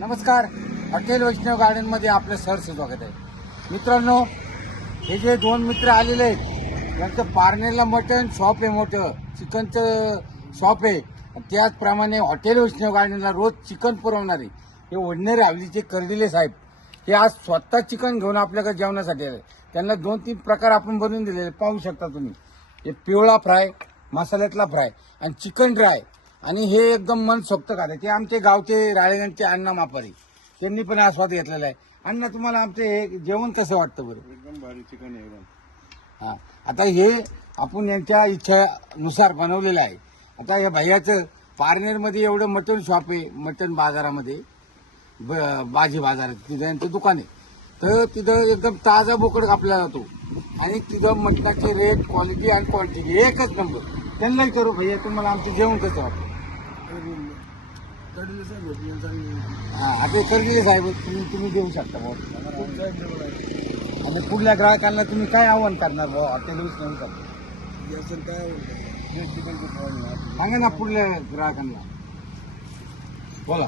नमस्कार. हॉटेल वैष्णव गार्डनमध्ये आपलं सहर्ष स्वागत आहे. मित्रांनो, हे जे दोन मित्र आलेले आहेत त्यांचं पारनेरला मटण शॉप आहे, मोठं चिकनचं शॉप आहे. त्याचप्रमाणे हॉटेल वैष्णव गार्डनला रोज चिकन पुरवणारे हे वडनेर हवेलीचे कर्डिले साहेब हे आज स्वतः चिकन घेऊन आपल्याकडे जेवणासाठी आले. त्यांना 2-3 प्रकार आपण बनवून दिलेले पाहू शकता तुम्ही. हे पिवळा फ्राय, मसाल्यातला फ्राय आणि चिकन ड्राय आणि हे एकदम मनसोक्त खाते. ते आमचे गावचे राळेगणचे अण्णा मापारी त्यांनी पण आस्वाद घेतलेला आहे. अण्णा, तुम्हाला आमचे हे जेवण कसं वाटतं बरं? एकदम भारी चिकन आहे एकदम. हा, आता हे आपण यांच्या इच्छेनुसार बनवलेलं आहे. आता या भैयाचं पारनेरमध्ये एवढं मटण शॉप आहे, मटण बाजारामध्ये भाजी बाजारात तिथं यांचं दुकान आहे. तर तिथं एकदम ताजा बोकड कापला जातो आणि तिथं मटणाचे रेट, क्वालिटी आणि क्वांटिटी एकच नंबर. त्यांनाही करू भैया, तुम्हाला आमचं जेवण कसं वाटतं? हा, आता कर्डिले साहेब तुम्ही देऊ शकता भाऊ. आणि पुढल्या ग्राहकांना तुम्ही काय आव्हान करणार भाऊ हॉटेल वैष्णव? सांगा ना पुढल्या ग्राहकांना, बोला.